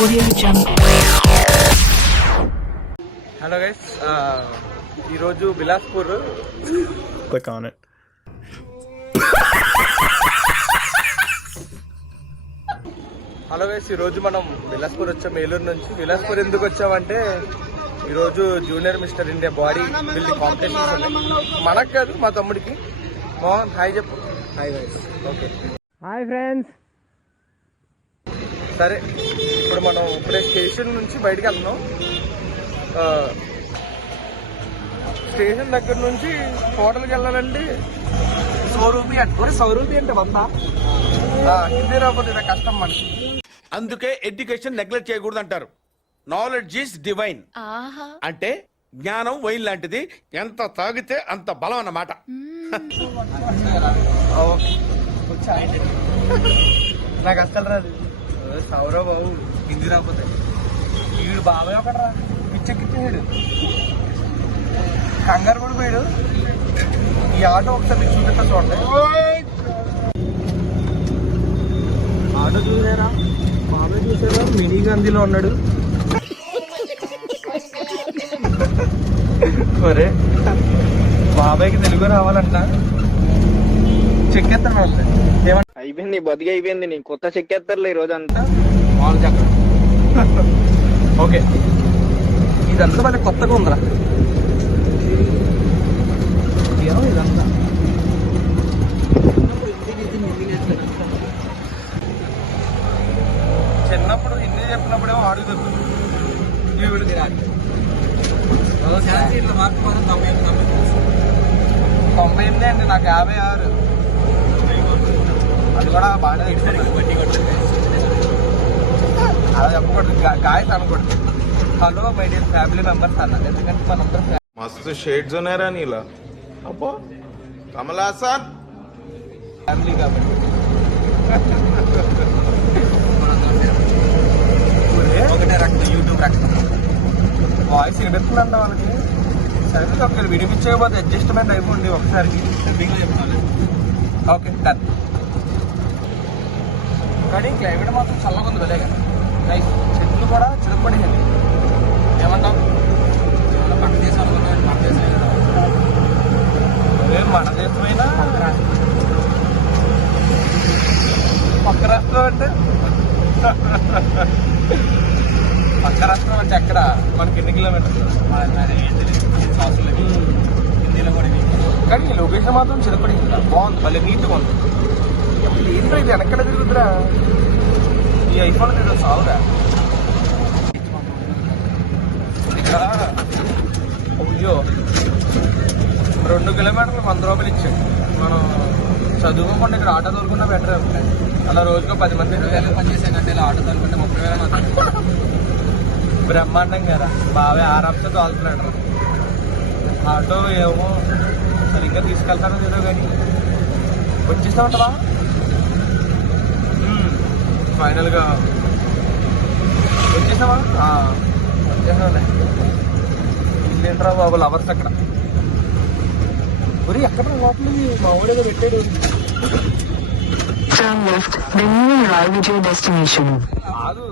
Hello guys, ఈరోజు Bilaspur Click on it. Hello guys, ఈరోజు మనం బిలాస్పూర్ వచ్చాం. ఏలూరు నుంచి. బిలాస్పూర్ ఎందుకు వచ్చామంటే ఈరోజు junior mister India body building competitions ఉన్నాయి. మనకు కాదు, మా తమ్ముడికి. మోహన్ హాయ్ చెప్పు. Hi guys. Okay, Hi friends. సరే. ఇప్పుడు మనం ఇప్పుడే స్టేషన్ నుంచి బయటికి వెళ్తున్నాం. స్టేషన్ దగ్గర నుంచి హోటల్కి వెళ్ళాలంటే 100 రూపీ అంటే 100 రూపీ అంటే 100. హిందీ రాకపోతే నాకు కష్టం మనకి. అందుకే ఎడ్యుకేషన్ నెగ్లెక్ట్ చేయకూడదు అంటారు. Knowledge is divine. అంటే జ్ఞానం వైన్ లాంటిది, ఎంత తాగితే అంత బలం అన్నమాట. నాకు అస్సలు రాదు. సౌరవ్ బాబు హిందీ రాకపోతే. వీడు బాబాయ్ ఒకట్రా పిచ్చెక్కిచ్చాడు, కంగారు కూడా పోయాడు. ఈ ఆటో ఒకసారి మీకు చూపిస్తా చూడండి. ఆటో చూసారా, బాబాయ్ చూసారా, మినీ గాంధీలో ఉన్నాడు. మరే బాబాయ్కి తెలుగు రావాలంట. చెక్కేస్తాను ఏమంట. అయిపోయింది, బతికి అయిపోయింది. నీ కొత్త చెక్కేస్తారులే ఈ రోజు అంతా. వాళ్ళు చెక్క. ఓకే, ఇదంతా మళ్ళీ కొత్తగా ఉందిరా. ఏమో ఇదంతా చిన్నప్పుడు హిందీ చెప్పినప్పుడేమో అడుగుతుంది. వీడికి రాదు. 98 అండి, నాకు 56. అది కూడా బాగానే అలా చెప్పకూడదు, గాయస్ అనకూడదు. Hello my dear family members అన్న, ఎందుకంటే మనందరం मस्त शेड्स ఉన్నాయి రా నీలా. అబ్బో కమల్ హాసన్ ఫ్యామిలీ కాబట్టి. ఒకటే రక్తం, యూట్యూబ్ రక్తం. వాయిస్ వినిపిస్తుందంట వాళ్ళకి. సరే, ఒకసారి వినిపించకపోతే అడ్జస్ట్మెంట్ అయిపోండి ఒకసారికి. Okay done. కానీ క్లైమేట్ మాత్రం చల్లగా ఉంది. వెళ్ళే కదా నైస్. చెట్లు కూడా చిలుపడిపోయింది. ఏమంటాం? పక్క దేశం అనుకున్నాం, మన దేశం మన దేశమైనా పక్క రాష్ట్రం అంటే పక్క రాష్ట్రం అంటే ఎక్కడ మనకి ఎన్ని కిలోమీటర్లు? హిందీలో కూడా. కానీ ఈ లొకేషన్ మాత్రం చిరపడింది, బాగుంది, మళ్ళీ నీట్గా ఉంది. ఏంటో ఇది వెనక్కడ తిరుగుతురా, ఈ ఐఫోన్ తిరుగుతుంది సాగురా. ఇక్కడ అయ్యో 2 కిలోమీటర్లు 100 రూపాయలు ఇచ్చాడు. మనం చదువుకోకుండా ఇక్కడ ఆటో తోలుకున్నా బెటర్ ఉంటాయి. అలా రోజుకో 10 మంది పనిచేసానంటే ఇలా ఆటో తోలుకుంటే 30,000 బ్రహ్మాండం కదా. బాగా ఆరాంతో తోలుతున్నాడు. ఆటో ఏమో సరిగ్గా తీసుకెళ్తానో లేదో కానీ వచ్చేసామంటవా ఫైనల్గా వచ్చేసామా? వచ్చేసామండి. ఇల్లేంట్రా బాబు లవర్స్ అక్కడ. ఒరి ఎక్కడ లోపలి మా ఊడేదో పెట్టాడు. కాదు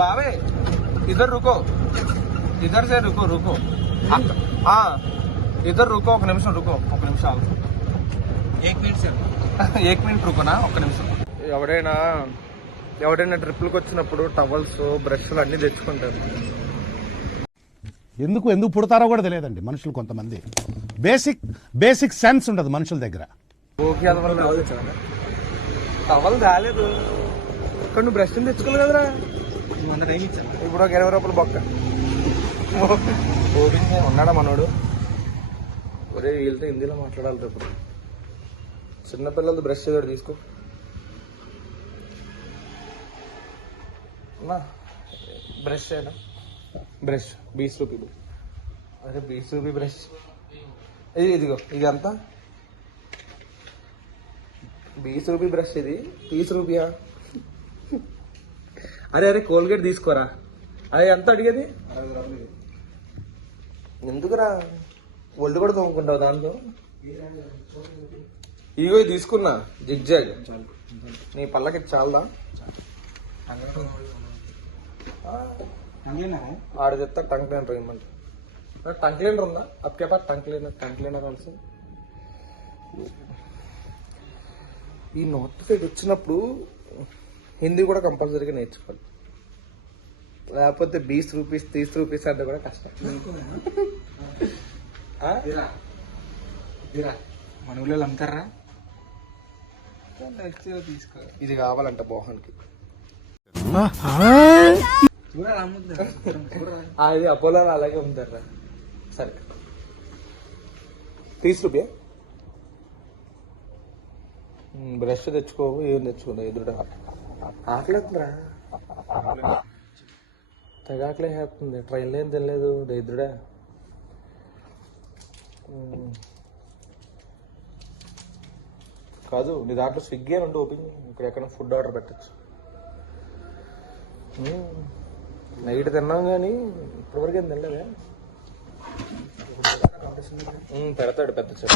బావే, ఇద్దరు రుకో, ఇద్దరు సే రుకో రుకో ఇద్దరు రుకో. ఒక నిమిషం రుకో, ఒక నిమిషం ఆగు. 1 మినిట్ సార్, 1 మినిట్ రుకోనా, ఒక్క నిమిషం. ఎవడైనా ట్రిప్పులకు వచ్చినప్పుడు టవల్స్, బ్రష్లు అన్నీ తెచ్చుకుంటారు. ఎందుకు పుడతారో కూడా తెలియదండి మనుషులు. కొంతమంది బేసిక్ సెన్స్ ఉండదు మనుషుల దగ్గర. ఓకే, టవల్ రాలేదు కానీ నువ్వు బ్రష్ తెచ్చుకోలేదు కదరా. ఇప్పుడు ఒక 20 రూపాయలు బొక్క. ఓపెన్ ఉన్నాడా మనోడు? ఒరే వీళ్ళతో హిందీలో మాట్లాడాలి ఇప్పుడు. చిన్నపిల్లలది బ్రష్ ఏదో తీసుకో. బ్రష్ అయినా బ్రష్ 20 రూపీలు. అరే 20 రూపీ బ్రష్. ఇదిగో ఇది అంతా 20 రూపీ బ్రష్. ఇది 30 రూపాయా? అరే కోల్గేట్ తీసుకోరా. అది ఎంత అడిగేది? ఎందుకురా ఒళ్ళు కూడా తోముకుంటావు దాంతో? ఇగో తీసుకున్నా జిగ్జాగ్. నీ పళ్ళకి చాలదా? ఆడ చెప్తా టంగ్ క్లీనర్ ఇవ్వమంటే టంగ్ క్లీనర్ ఉందా అప్కే పాస్ టంగ్ క్లీనర్ ఆల్సో. ఈ నోటిఫైడ్ వచ్చినప్పుడు హిందీ కూడా కంపల్సరీగా నేర్చుకోవాలి, లేకపోతే 20 రూపీస్ 30 రూపీస్ అంటే కూడా కష్టం. మన ఊళ్ళో అమ్ముతారా? తీసుకో, ఇది కావాలంట మోహన్కి. అది అపోలో అలాగే ఉంటారా. సరే 30 రూపాయ బ్రష్ తెచ్చుకో, ఏం తెచ్చుకుందా ఎదురుగా ఆకలిరా, తెగ ఆకలే వేస్తుంది. ట్రైన్లో ఏం తినలేదు ఎదురుడా. కాదు నీ దాంట్లో స్విగ్గీ అని ఉంటే ఓపెన్ ఇక్కడ ఎక్కడ ఫుడ్ ఆర్డర్ పెట్టచ్చు. నైట్ తిన్నాం కానీ ఇప్పటివరకు ఏం తినలేదా. పెడతాడు పెద్ద చెఫ్.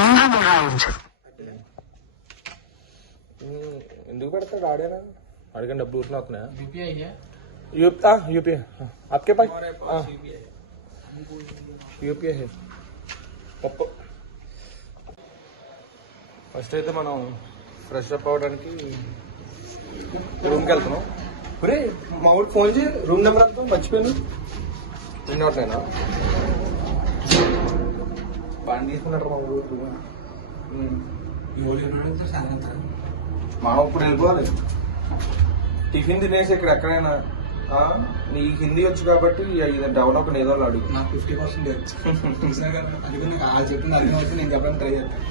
ఎందుకు పెడతాడు ఆడేనా? అడిగండి డబ్బులు ఊరిన అవుతున్నాయా? యూపీఐ आपके पास యూపీఐ है. పప్పు ఫస్ట్ అయితే మనం ఫ్రెష్ అప్ అవడానికి రూమ్కి వెళ్తున్నాం. ఒరే మా ఊరికి ఫోన్ చేయి, రూమ్ నెంబర్ అంతా మర్చిపోయాను. నిన్న ఒకటేనా పని తీసుకున్నాడు మా ఊరు రూమ్. మా ఇప్పుడు వెళ్ళిపోవాలి. టిఫిన్ తినేసి ఇక్కడ ఎక్కడైనా నీ హిందీ వచ్చు కాబట్టి డౌన్ ఒక ఏదో అడుగు. నాకు 50% చూసినా కదా, అది నాకు ఆ చెప్పింది అర్థం వచ్చి నేను చెప్పడం ట్రై చేస్తాను.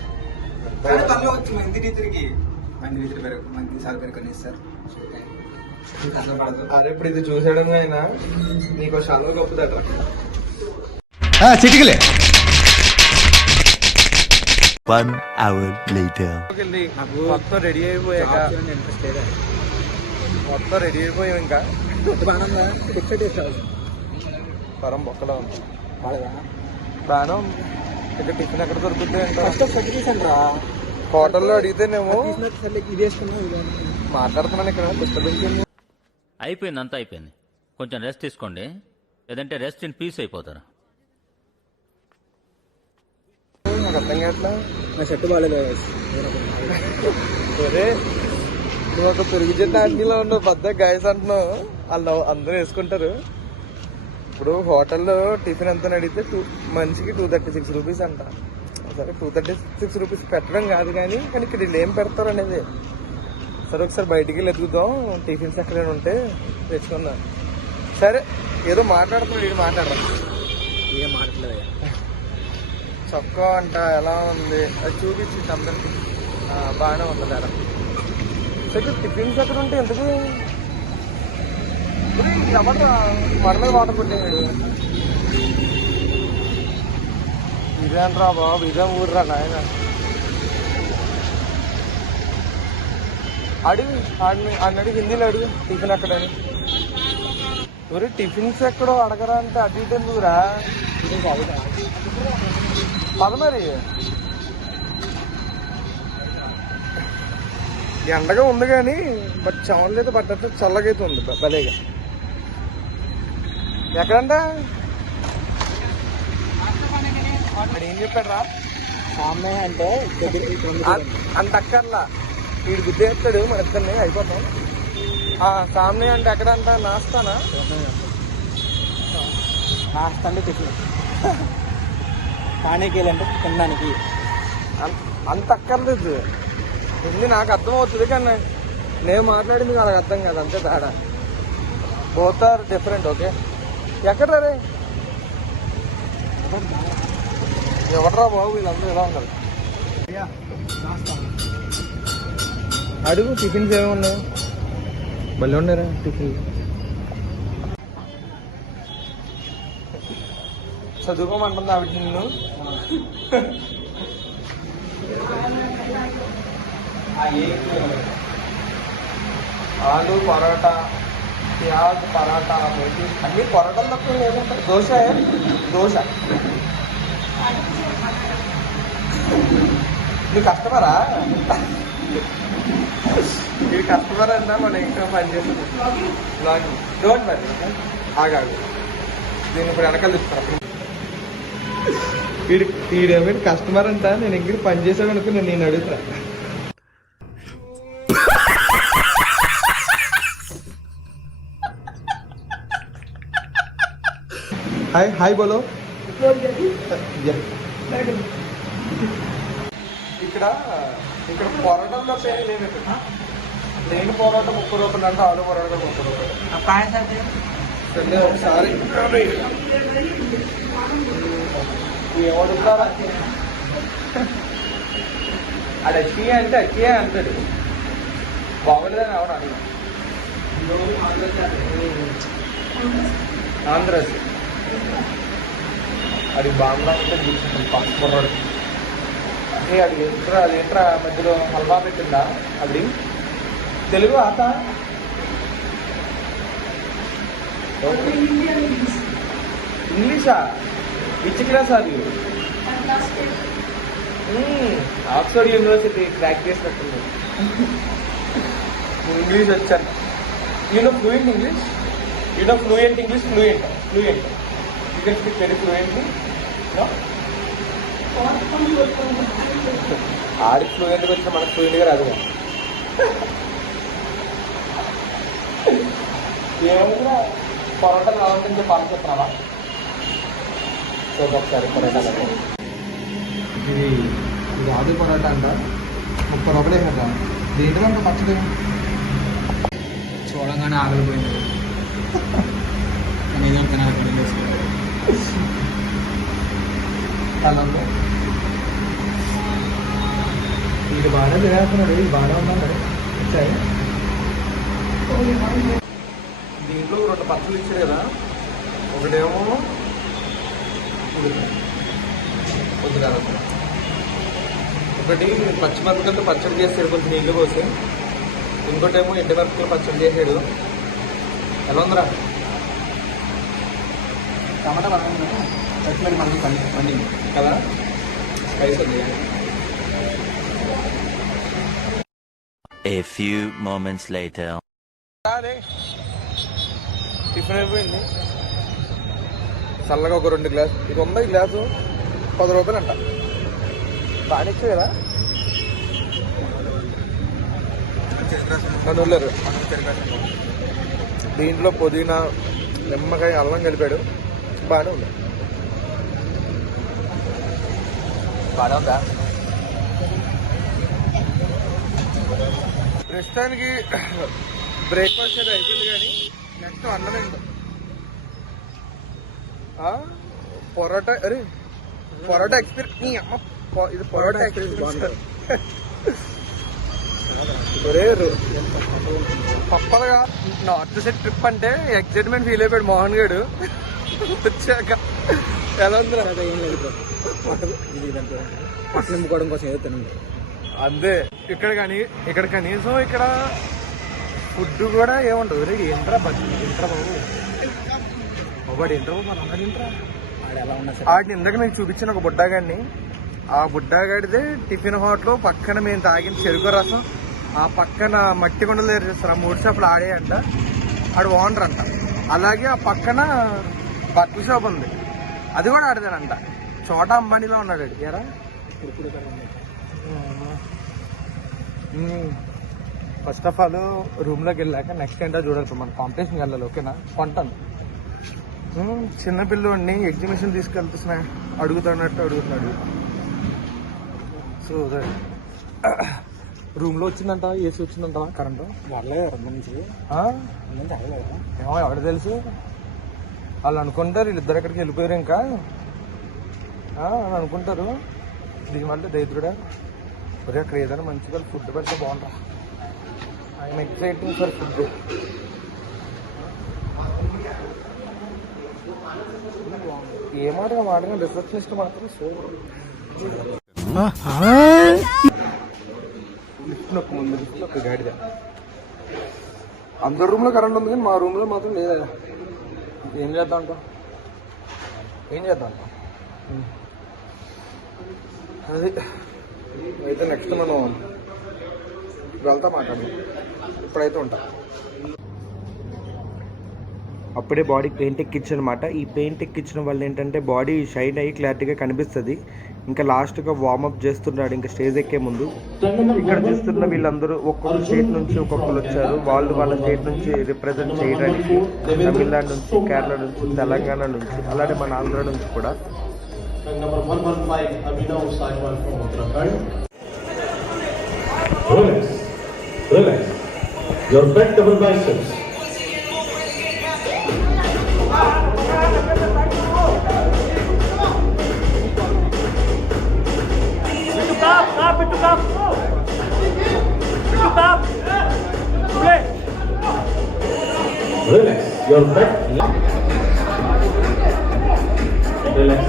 తనలో వచ్చి మంది టీచర్కి మంది టీచర్ పేరు మంది సార్ పేరు కొన్ని సార్ అట్లా పడదు. అరే ఇప్పుడు ఇది చూసేయడం అయినా నీకు చాలా గొప్పదట. చిటికలే 1 hour later. మొత్తం రెడీ అయిపోయాక ఇంకా పరం బొక్కలో ఉంది ప్రాణం. ఇక్కడ టిఫిన్ ఎక్కడ దొరుకుతుంది అంటే హోటల్లో అడిగితేనేమో మాట్లాడుతున్నాను ఇక్కడ డిస్టర్బెన్స్. అయిపోయింది, అంతా అయిపోయింది. కొంచెం రెస్ట్ తీసుకోండి, లేదంటే రెస్ట్ ఇన్ పీస్ అయిపోతారు. నాకు అర్థం కావట్లా. నా షర్ట్ బాగాలేదు. సరే నువ్వు ఒక పెరుగు చెట్టు ఆంటీలో ఉన్నావు, పెద్ద గాయస్ అంటున్నావు. వాళ్ళు అందరూ వేసుకుంటారు. ఇప్పుడు హోటల్లో టిఫిన్ ఎంత అడిగితే మనిషికి 236 రూపీస్ అంట. సరే 236 రూపీస్ పెట్టడం కాదు కానీ ఇక్కడ వీళ్ళు ఏం పెడతారు అనేది. సరే ఒకసారి బయటికి వెళ్ళి ఎదుగుదాం, టిఫిన్స్ ఎక్కడైనా ఉంటే తెచ్చుకుందాం. సరే ఏదో మాట్లాడుతున్నాడు, ఇది మాట్లాడరా. ఏం మాట్లాడలేదు. చొక్కా అంట ఎలా ఉంది అది చూపించి అందరికి. బాగానే ఉంది మేడం. సరే టిఫిన్స్ ఎక్కడ ఉంటే ఎందుకు ఎవరు మన మీద వాటర్ కొట్టేయాడు. ఇదేంట్రా బాబు, ఇదేం ఊర్రా నాయన. అడుగు అడిగి హిందీలో అడుగు టిఫిన్ ఎక్కడని. ఒరే టిఫిన్స్ ఎక్కడో అడగరా అంటే అటు ఇటు ఎందుకురా. పద మరి. ఎండగా ఉంది కానీ బట్ చవన్లు అయితే పట్టట్టు, చల్లగైతే ఉంది భలేగా. ఎక్కడంట ఏం చెప్పాడు రా అంటే అంత అక్కర్లా, వీడు గుద్దేస్తాడు మన ఇద్దరిని అయిపోతాం. సామ్నే అంటే ఎక్కడంట? నాస్తానా అంటే టిఫిన్ పానీకి వెళ్ళంటే తినడానికి అంత అక్కర్లేదు. ఇది నాకు అర్థం అవుతుంది కానీ నేను మాట్లాడింది నాకు అర్థం కాదు, అంతే తేడా. Both are different. ఓకే ఎక్కడ రే ఎవడరా బాబు వీళ్ళందరూ ఎలా ఉన్నారు? అడుగు టిఫిన్స్ ఏమి ఉన్నాయి, మళ్ళీ ఉన్నారా టిఫిన్? చదువుకోమంటుంది ఆవిడ నిన్ను. ఆలు పరోటా, ప్యాజ్ పరాటా, అన్ని పరోటాలు తక్కువ లేదంటారు. దోశ దోశ నీకు కష్టమరా? ఈ కస్టమర్ అంతా మనం ఇంకా పనిచేస్తుంది డోంట్ మరి ఆగాడు దీన్ని ఇప్పుడు వెనకాల తీసుకురా వీడేమైనా కస్టమర్ అంట నేను ఇంక పనిచేసాడు అనుకున్నా నేను అడుగుతా హాయ్ హాయ్ బోలో ఇక్కడ ఇక్కడ పొరటంలో పేరు లేదు ఇక్కడ ప్లేన్ పొరోట 30 రూపాయలు అంటే ఆలు పొరోట 30 రూపాయలు సరే ఒకసారి ఏమడుగుతారా అది అచ్చియే అంటే అచ్చియే అంటాడు బాగోలేదని ఎవరు అడిగా ఆంధ్రస్ అది బాగా ఉంటుంది పక్క పొరడు అది ఏంట్రా మధ్యలో హల్వా పెట్టిందా అది తెలుగు ఆత ఇంగ్లీషా విచ్ క్లాస్ అది ఆక్స్ఫర్డ్ యూనివర్సిటీ క్రాక్ చేసినట్టుంది ఇంగ్లీష్ వచ్చాను you know fluent English you know fluent English fluent you can speak very fluently ఆడికి ఫ్లూయెంట్గా వచ్చిన మనకు ఫ్లూయెంట్గా రాదు ఏమైనా పొరోటా కావాలని చెప్పి ఆలోచిస్తున్నావా చూద్దాం ఒకసారి పొరోటా ఇది ఆది పొరోటా అంట 30 రూపాయలే కదా దేంట్లో అంత పచ్చడి చూడంగానే ఆగలిపోయింది నిజం తినాలి అలా ఇది బాగా తినేస్తున్నాడు ఇది బాగా ఉందా మరి వచ్చాయి దీంట్లో 2 పచ్చలు ఇచ్చారు కదా ఒకటేమో కొద్ది కాదు ఒకటి పచ్చిమిరపకాయలతో పచ్చడి చేసాడు కొంచెం నీళ్ళు పోసి ఇంకోటేమో ఎండుమిరపకాయలు పచ్చడి చేసాడు ఎలా ఉందిరా టమాటా పక్కన పచ్చిమిరపకాయలు మనకి పండింది కదా స్పైస్ ఉంది A few moments later. Tiffin అయిపోయింది చల్లగా ఒక 2 గ్లాసు ఇది ఉందా ఈ గ్లాసు 10 రూపాయలు అంట బాగా ఇచ్చు కదా నన్ను వెళ్ళారు దీంట్లో పుదీనా నిమ్మకాయ అల్లం కలిపాడు బాగానే ఉంది బాగానే ఉందా ప్రస్తుతానికి బ్రేక్ఫాస్ట్ అయితే అయిపోయింది కానీ నెక్స్ట్ అన్నం ఏంటో పొరోటా అరే పొరోటా ఎక్స్పీరియన్స్ అమ్మ ఇది పొరోటా ఎక్స్పీరియన్స్ ఒరే తప్పదుగా నార్త్ సైడ్ ట్రిప్ అంటే ఎక్సైట్మెంట్ ఫీల్ అయిపోయాడు మోహన్ గారు వచ్చాక ఎలా ఉంది పట్టు నింపుకోవడం కోసం ఏదో తినండి అంతే ఇక్కడ కనీసం ఇక్కడ ఫుడ్ కూడా ఏముండదు రే ఏంట్రా ఏంట్రా బాబు ఒకటి ఏంట్రా బాబు మన అందరి ఏంట్రా వాటిని ఇందాక నేను చూపించిన ఒక బుడ్డాగాడిని ఆ బుడ్డాగాడిదే టిఫిన్ హోటల్ పక్కన మేము తాగిన చెరుకు రసం ఆ పక్కన మట్టి కొండలు చేస్తారు ఆ 3 షాపులు ఆడే అంట ఆడు ఓనర్ అంట అలాగే ఆ పక్కన బట్టల షాప్ ఉంది అది కూడా ఆడదానంట చోటా అంబానీలో ఉన్నాడు ఎరా ఫస్ట్ ఆఫ్ ఆల్ రూమ్లోకి వెళ్ళాక నెక్స్ట్ ఏంటో చూడాలి మన కాంపిటీషన్కి వెళ్ళాలి ఓకేనా కొంటాను చిన్నపిల్లోడిని ఎగ్జిబిషన్ తీసుకెళ్తున్నా అడుగుతున్నాడు సో రూమ్లో వచ్చిందంట ఏసీ వచ్చిందంట కరెంటు ఏమో ఎవరు తెలుసు వాళ్ళు అనుకుంటారు వీళ్ళిద్దరు ఎక్కడికి వెళ్ళిపోయారు ఇంకా అని అనుకుంటారు దీనివల్ల దైత్రుడా మరి అక్కడ ఏదైనా మంచిగా ఫుడ్ పెడితే బాగుంటా ఐఎమ్ ఎక్సైటింగ్ ఫర్ ఫుడ్ మాటగా రిసెప్షనిస్ట్ మాత్రం సూపర్ లిఫ్ట్ ముందు లిఫ్ట్ గాడిద అందరి రూమ్లో కరెంట్ ఉంది కానీ మా రూమ్లో మాత్రం లేదా ఏం చేద్దాం అది అయితే నెక్స్ట్ మనం వెళ్తా మాట్లాడదాం. ఇప్పుడైతే ఉంటా. అప్పుడే బాడీకి పెయింట్ ఎక్కించనమాట. ఈ పెయింట్ ఎక్కించడం వల్ల ఏంటంటే బాడీ షైన్ అయ్యి క్లారిటీగా కనిపిస్తుంది. ఇంకా లాస్ట్గా వార్మప్ చేస్తున్నాడు ఇంకా స్టేజ్ ఎక్కే ముందు. ఇక్కడ చూస్తున్న వీళ్ళందరూ ఒక్కొక్క స్టేట్ నుంచి ఒక్కొక్కరు వచ్చారు. వాళ్ళు వాళ్ళ స్టేట్ నుంచి రిప్రజెంట్ చేయడానికి తమిళనాడు నుంచి, కేరళ నుంచి, తెలంగాణ నుంచి, అలానే మన ఆంధ్ర నుంచి కూడా. Relax. Your back. Relax.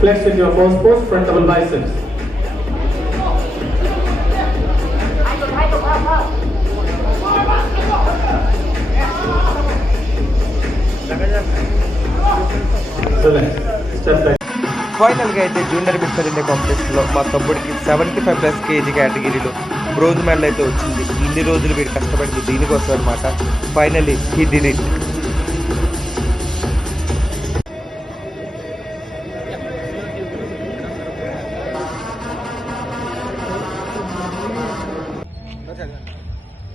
Flex with your pose, front double biceps. Relax. Step back. ఫైనల్గా అయితే జూనియర్ మిస్టర్ ఇండియా కాంపిటీషన్లో మా తమ్ముడికి 75+ kg కేటగిరీలో బ్రోంజ్ మెడల్ అయితే వచ్చింది. ఇన్ని రోజులు వీడు కష్టపడింది దీనికోసం అనమాట. Finally he did it.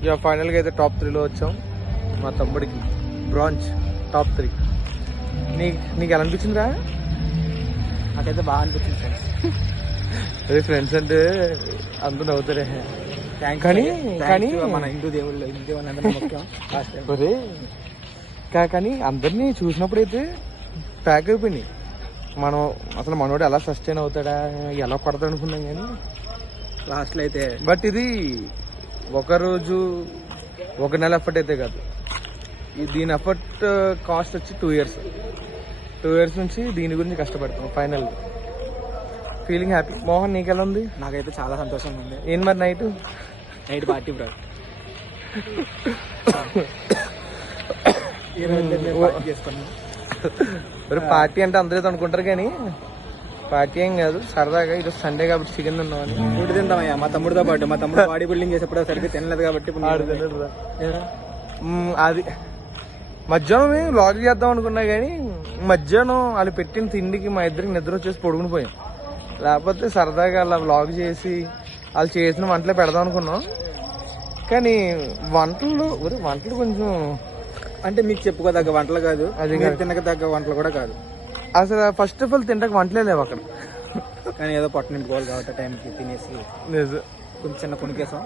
ఇక ఫైనల్గా అయితే టాప్ 3లో వచ్చాం. మా తమ్ముడికి బ్రాంజ్ టాప్ 3. నీకు ఎలా అనిపించిందిరా? నాకైతే బాగా అనిపించింది ఫ్రెండ్స్. అదే ఫ్రెండ్స్ అంటే అందరూ నవ్వుతారే. కానీ మన హిందూ దేవుళ్ళు ముఖ్యం. ఒరే కానీ అందరినీ చూసినప్పుడైతే ప్యాక్ అయిపోయినాయి. మనం అసలు మనోడు ఎలా సస్టైన్ అవుతాడా, ఎలా కొడతాడు అనుకున్నాం కానీ లాస్ట్లో అయితే బట్ ఇది ఒక రోజు ఒక నెల ఎఫర్ట్ అయితే కాదు. దీని ఎఫర్ట్ కాస్ట్ వచ్చి 2 years. 2 years నుంచి దీని గురించి కష్టపడతాం. Final feeling happy. మోహన్ నీకు ఎలా ఉంది? నాకైతే చాలా సంతోషంగా ఉంది. ఏం మరి నైట్ పార్టీ బ్రో. మరి పార్టీ అంటే అందరూ అనుకుంటారు కానీ పార్టీ ఏం కాదు, సరదాగా ఈరోజు సండే కాబట్టి చికెన్ తిన్నామని. ఫుడ్ తింటామయ్యా మా తమ్ముడితో పాటు. మా తమ్ముడు బాడీ బిల్డింగ్ చేసేప్పుడు సరిగ్గా తినలేదు కాబట్టి అది మధ్యాహ్నం వ్లాగ్ చేద్దాం అనుకున్నా కానీ మధ్యాహ్నం వాళ్ళు పెట్టిన తిండికి మా ఇద్దరికి నిద్ర వచ్చేసి పడుకుని పోయాం. లేకపోతే సరదాగా అలా వ్లాగ్ చేసి వాళ్ళు చేసిన వంటలే పెడదాం అనుకున్నాం. కానీ వంటలు కొంచెం అంటే మీకు చెప్పుకోదగ్గ వంటలు కాదు, అది తినక తగ్గ వంటలు కూడా కాదు. అసలు ఫస్ట్ ఆఫ్ ఆల్ తింటాక వంటలే లేవు అక్కడ. కానీ ఏదో పొట్ట నింపుకోవాలి కాబట్టి టైంకి తినేసి కొంచెం చిన్న కొనికేసాం.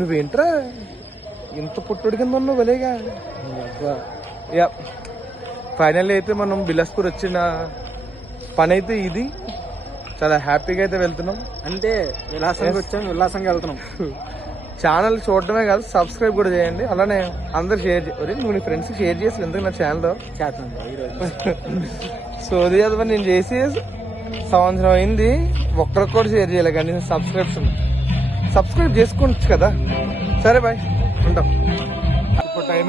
నువ్వేంట్రా ఇంత పుట్టుడి కింద ఉన్నావు భలేగా. ఫైనల్ అయితే మనం బిలాస్పూర్ వచ్చిన పని అయితే ఇది. చాలా హ్యాపీగా అయితే వెళ్తున్నాం. అంటే విలాసంగా వచ్చాం, ఉల్లాసంగా వెళ్తున్నాం. ఛానల్ చూడటమే కాదు సబ్స్క్రైబ్ కూడా చేయండి. అలానే అందరు షేర్ నువ్వు నీ ఫ్రెండ్స్కి షేర్ చేసి ఎందుకు నా ఛానల్లో చేస్తాను ఈరోజు. సోది చదవని నేను చేసి సంవత్సరం అయింది, ఒక్కరికి కూడా షేర్ చేయలే. కానీ సబ్స్క్రైబ్ చేసుకోవచ్చు కదా. సరే బాయ్, ఉంటాం. ఇప్పుడు టైం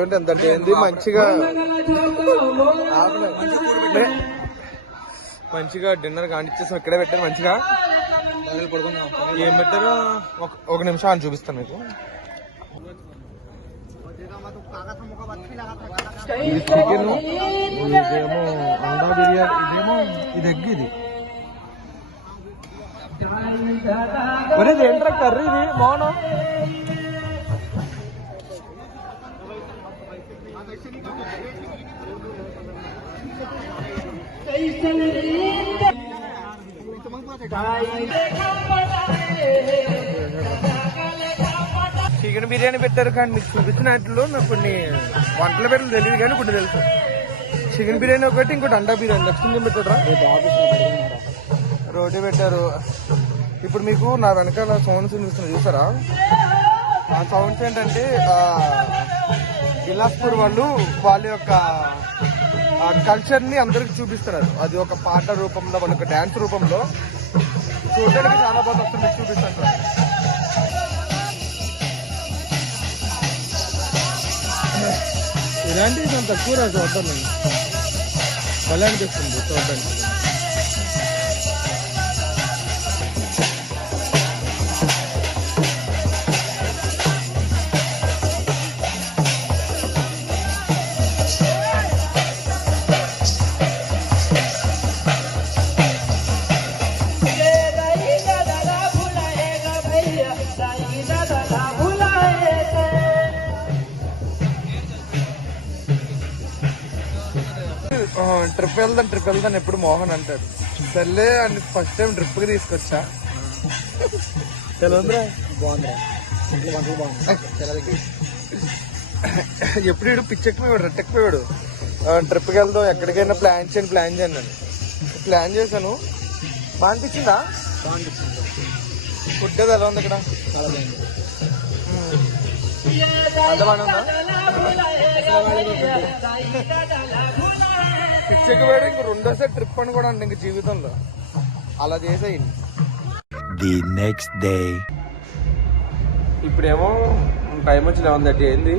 ఏంటి ఎంత అయింది. మంచిగా డిన్నర్ కానిచ్చేసి ఇక్కడే పెట్టారు. మంచిగా ఏం పెట్టారో ఒక నిమిషం అని చూపిస్తాను మీకు. ఇది చికెన్, ఇదేమో అండా బిర్యానీ, ఇదేమో ఇది ఎగ్. ఇది ఏంట్రా కర్రీ ఇది మౌనం. చికెన్ బిర్యానీ పెట్టారు కానీ మీకు చూపించినట్లు నాకు కొన్ని వంటల పేర్లు తెలియదు కానీ కొన్ని తెలుసు. చికెన్ బిర్యానీ ఒకటి, ఇంకోటి అండా బిర్యానీ. నెక్స్ట్ ఏం పెట్టారా? రోటీ పెట్టారు. ఇప్పుడు మీకు నా వెనకాల సౌండ్స్ వినిపిస్తున్నాయి చూసారా? ఆ సౌండ్స్ ఏంటంటే బిలాస్పూర్ వాళ్ళు వాళ్ళ యొక్క కల్చర్ ని అందరికి చూపిస్తున్నారు. అది ఒక పాట రూపంలో, వాళ్ళ ఒక డాన్స్ రూపంలో చూడడానికి చాలా బాగా వస్తుంది. చూపిస్తాను. ఇలాంటివి కొంత తక్కువ చూద్దాం. నేను మళ్ళీ అనిపిస్తుంది చూడడానికి. ట్రిప్ వెళ్దాం ఎప్పుడు మోహన్ అంటాడు. సర్లే అని ఫస్ట్ టైం ట్రిప్కి తీసుకొచ్చా. తెలంద్రా బాగుంది, ఇంట్లో వంటలు బాగుంది. ఎప్పుడు ఇడు పిచ్చెక్కిపోయాడు, రెట్టెక్కిపోయాడు. ట్రిప్కి వెళ్దాం, ఎక్కడికైనా ప్లాన్ చేయండి అని. ప్లాన్ చేశాను. బాగా అనిపించిందా? ఫుడ్ అది ఎలా ఉంది ఇక్కడ? అంత బాగా ఉందా? పిచ్చెక్కిపోయాడు. ఇంక రెండోసారి ట్రిప్ అని కూడా అంటే ఇంక జీవితంలో అలా చేసేయండి. The next day. ఇప్పుడేమో టైం వచ్చి 11:30 అయింది.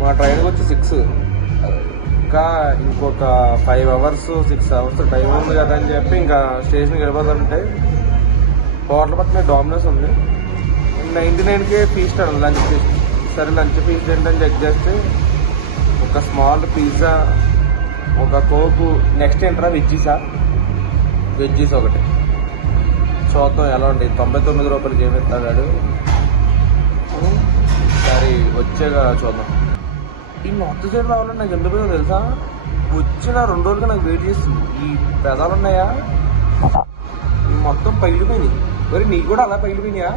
మా ట్రైన్కి వచ్చి 6. ఇంకా ఇంకొక 5 అవర్స్ 6 అవర్స్ టైం ఉంది కదా అని చెప్పి ఇంకా స్టేషన్కి వెళ్ళిపోతుంటే హోటల్ పక్కన డామినోస్ ఉంది. 99కే ఫీస్ట్ అన్న లంచ్ ఫీస్ట్. సరే లంచ్ ఫీస్ట్ ఏంటని చెక్ చేస్తే ఒక స్మాల్ పిజ్జా, ఒక కోకు, నెక్స్ట్ ఏంట్రా వెజ్జీస్ ఒకటి. చూద్దాం ఎలా ఉంటాయి. 99 రూపాయలకి ఏమి ఇస్తాడు. సరే వచ్చాక చూద్దాం. ఈ నార్త్ సైడ్ రావాలని నాకు ఎందుకు తెలుసా, వచ్చిన 2 రోజులుగా నాకు వెయిట్ చేస్తుంది. ఈ పెదాలు ఉన్నాయా మొత్తం పగిలిపోయినాయి. మరి నీకు కూడా అలా పగిలిపోయినాయా?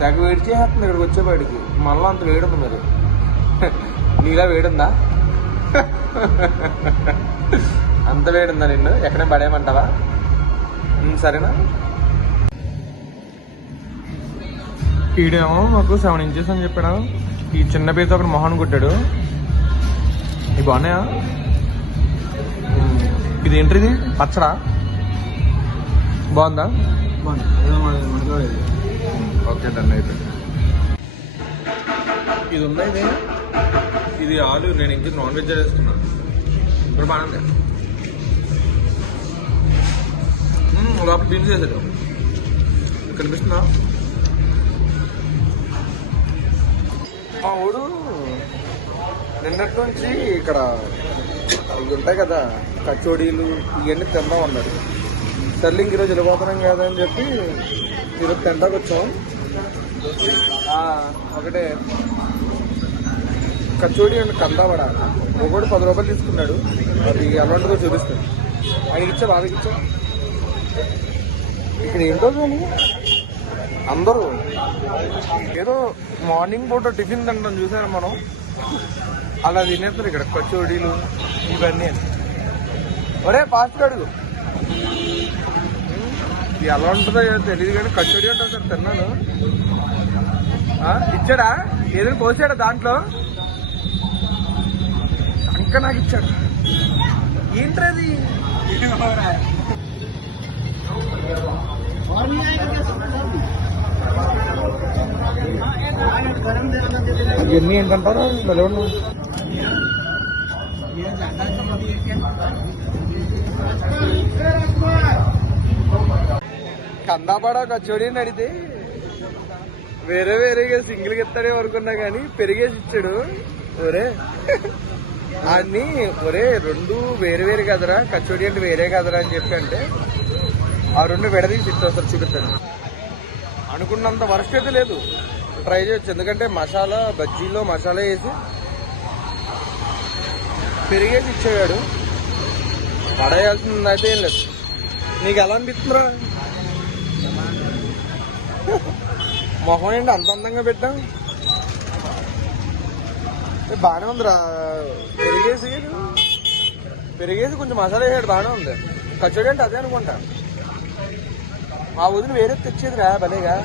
తెగ వెయిట్ చేసేస్తుంది ఇక్కడికి వచ్చేపాటికి. మళ్ళీ అంత వేడి ఉంది. మరి నీలా వేడుందా? అంత వేడుందా నిన్ను? ఎక్కడైనా పడేయమంటావా? సరేనా? ఈడేమో మాకు 7 ఇంచెస్ అని చెప్పాడు. ఈ చిన్న పీస్ ఒకటి మొహన్ కొట్టాడు. ఇవి బాగున్నాయా? ఇది ఏంటిది? పచ్చడా? బాగుందా? ఓకే డన్ అయితే. ఇది ఉందా? ఇది ఆలు. నేను ఇంక నాన్ వెజ్ వేసుకున్నాను. ఇప్పుడు బాగుంది. లోపల బీన్స్ వేసాడు. కనిపిస్తుందా? మా ఊడు నిన్నటి నుంచి ఇక్కడ ఇవి ఉంటాయి కదా కచోడీలు, ఇవన్నీ తిందాం అన్నాడు. సర్లే ఇంక ఈరోజు వెళ్ళిపోతున్నాం కదా అని చెప్పి ఈరోజు తింటాకు వచ్చాం. ఒకటే కచోడీ అండ్ కందావడ ఒకటి 10 రూపాయలు తీసుకున్నాడు. అది ఎలా ఉంటుందో చూపిస్తాను. ఆయనకి ఇచ్చా, బాధకి ఇచ్చా. ఇక్కడ ఏంటో కానీ అందరూ ఏదో మార్నింగ్ పూట టిఫిన్ తింటాం చూసారా మనం, అలా తినేస్తారు ఇక్కడ కచోడీలు ఇవన్నీ. ఒరే ఫాస్ట్ అడుగు. ఎలా ఉంటుందో తెలియదు కానీ కచోడీ అంటారు సార్. తిన్నాను. ఇచ్చాడా? ఏదైనా పోసాడా దాంట్లో? ఇంకా నాకు ఇచ్చాడు. ఏంటది? ఇవన్నీ ఏంటంటారు? బలవండు కందాపాడ కచోడీ అని అడిగితే వేరేగా సింగిల్గా ఇస్తాడే అనుకున్నా కానీ పెరిగేసి ఇచ్చాడు. ఒరే అన్ని ఒరే 2 వేరు కదరా, కచోడీ అంటే వేరే కదరా అని చెప్పి అంటే ఆ 2 విడదీసి ఇస్తారు. చూపిస్తాను. అనుకున్నంత వరస్ట్ అయితే లేదు. ట్రై చేయొచ్చు. ఎందుకంటే మసాలా బజ్జీలో మసాలా వేసి పెరిగేసి ఇచ్చేవాడు. పడేయాల్సింది అయితే ఏం లేదు. నీకు ఎలా అనిపిస్తుందిరా? మొహం ఏంటి అంత అందంగా పెట్టాం? బాగానే ఉందిరా. పెరిగేసి కొంచెం మసాలా వేసాడు. బాగానే ఉంది. కచోడీ అంటే అదే అనుకుంటా. మా వదిన వేరే తెచ్చేదిరా భలేగా.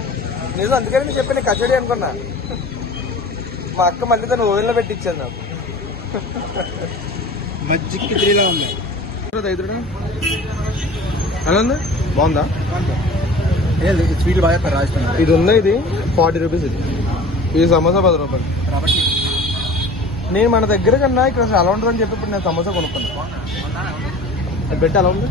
నిజం, అందుకని నేను చెప్పాను కచోడీ అనుకున్నా. మా అక్క మళ్ళీ తను ఓవెన్లో పెట్టించాను నాకు. మజ్జికి 3లా ఉంది. ఎలా ఉంది? బాగుందా? స్వీట్ బాగా రాజస్థాన్. ఇది ఉందా? ఇది 40 రూపీస్. ఇది సమోసా 10 రూపాయలు. నేను మన దగ్గర కన్నా ఇక్కడ అసలు ఎలా ఉంటుందని చెప్పి ఇప్పుడు నేను సమోసా కొనుక్కున్నా. అది పెట్టి ఎలా ఉంది?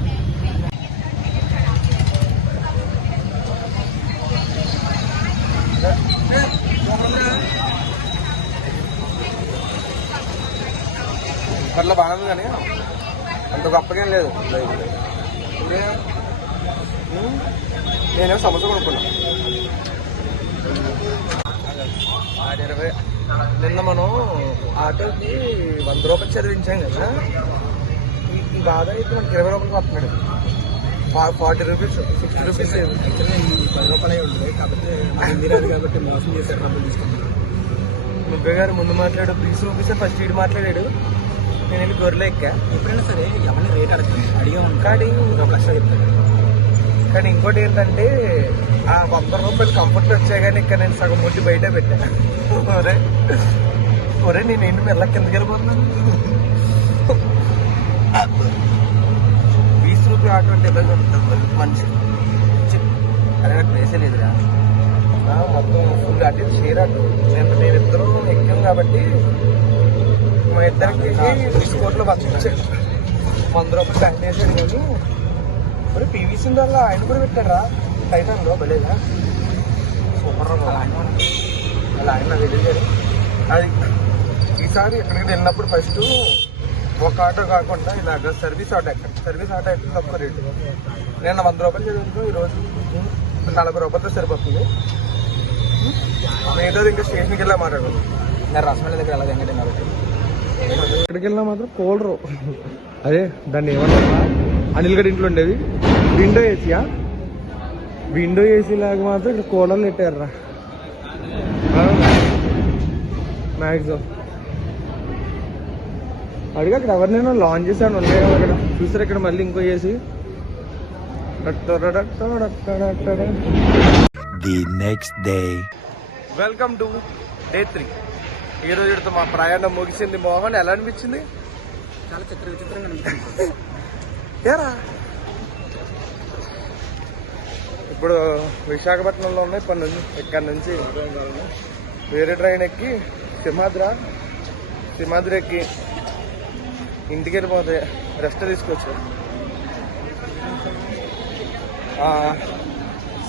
అట్లా బాగుంది కానీ అంత గొప్పగేం లేదు. నేనేమో సమోసా కొనుక్కున్నా. 20 నిన్న మనం ఆటోకి 100 రూపాయలు చదివించాం కదా, ఈ బాధ అయితే మనకి 20 రూపాయలు వస్తున్నాడు. 40 రూపీస్ 60 రూపీస్ యాక్చువల్లీ 10 రూపాయలే ఉంటుంది కాబట్టి హిందీ రాదు కాబట్టి మోసం చేశారు, డబ్బులు తీసుకున్నాను. ముగ్గురు గారు ముందు మాట్లాడు 30 రూపీస్ ఫస్ట్ వీడు మాట్లాడాడు. నేను వెళ్ళి గొర్రెలు ఎక్కా. ఎప్పుడైనా సరే ఎవరిని రేట్ అడగండి, అడిగాను కానీ ఒక కష్టం చెప్తాను. కానీ ఇంకోటి ఏంటంటే ఆ 100 రూపాయలు కంఫర్ట్ వచ్చాయి, కానీ ఇక్కడ నేను సగం ముట్టి బయట పెట్టాను. ఒరే నేను ఏంటి మెల్ల కిందకి వెళ్ళిపోతున్నాను. 20 రూపాయలు ఆటో అంటే ఎలా ఉంటుంది మంచి. అదే నాకు ప్లేసే లేదురా, మొత్తం ఫుల్ అటు షేర్ ఆటో. నేను ఇద్దరు ఎక్కాను కాబట్టి మా ఇద్దరికి డిస్కౌంట్లో పంపించాడు. 100 రూపాయలు ప్యాక్ చేశాడు. నేను మరి పీవీసీ వల్ల ఆయన కూడా పెట్టారా టైటాన్లో, భలేగా సూపర్. అలా ఆయన వెళ్ళారు. అది ఈసారి ఎక్కడికి వెళ్ళినప్పుడు ఫస్ట్ ఒక ఆటో కాకుండా ఇలాగ సర్వీస్ ఆటో ఎక్కడ, సర్వీస్ ఆటో ఎక్కడ తక్కువ రేటు. నేను 100 రూపాయలు చదువుతూ ఈరోజు 40 రూపాయలతో సరిపోతుంది. మిగతాది ఇంకా స్టేషన్కి వెళ్ళా మాట్లాడు. నేను రసమల్ల దగ్గర అలా వెంకటేం కాబట్టి ఎక్కడికి వెళ్ళినా మాత్రం కోల్డ్రు. అదే దాన్ని ఏమన్నా అనిల్ గడి ఇంట్లో ఉండేది విండో ఏసీయా, విండో ఏసీ లాగా మాత్రం ఇక్కడ కోడలు పెట్టారా మ్యాక్సిమం. అడిగి అక్కడ ఎవరినైనా లాంచ్ చేశాను ఉన్నాయి అక్కడ చూసారు. ఇక్కడ మళ్ళీ ఇంకో AC. The next day. Welcome to day 3. ఈ రోజుతో మా ప్రయాణం ముగిసింది. మోహన్ ఎలా అనిపించింది? చాలా విచిత్రంగా అనిపిస్తుంది. ఏరా ఇప్పుడు విశాఖపట్నంలో ఉన్నాయి ఇప్పటి నుంచి. ఇక్కడ నుంచి వేరే ట్రైన్ ఎక్కి సింహాద్రి ఎక్కి ఇంటికి వెళ్ళిపోతే రెస్ట్ తీసుకోవచ్చు.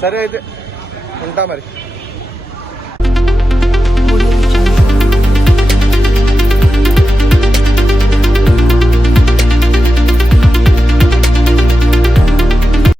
సరే అయితే ఉంటా మరి.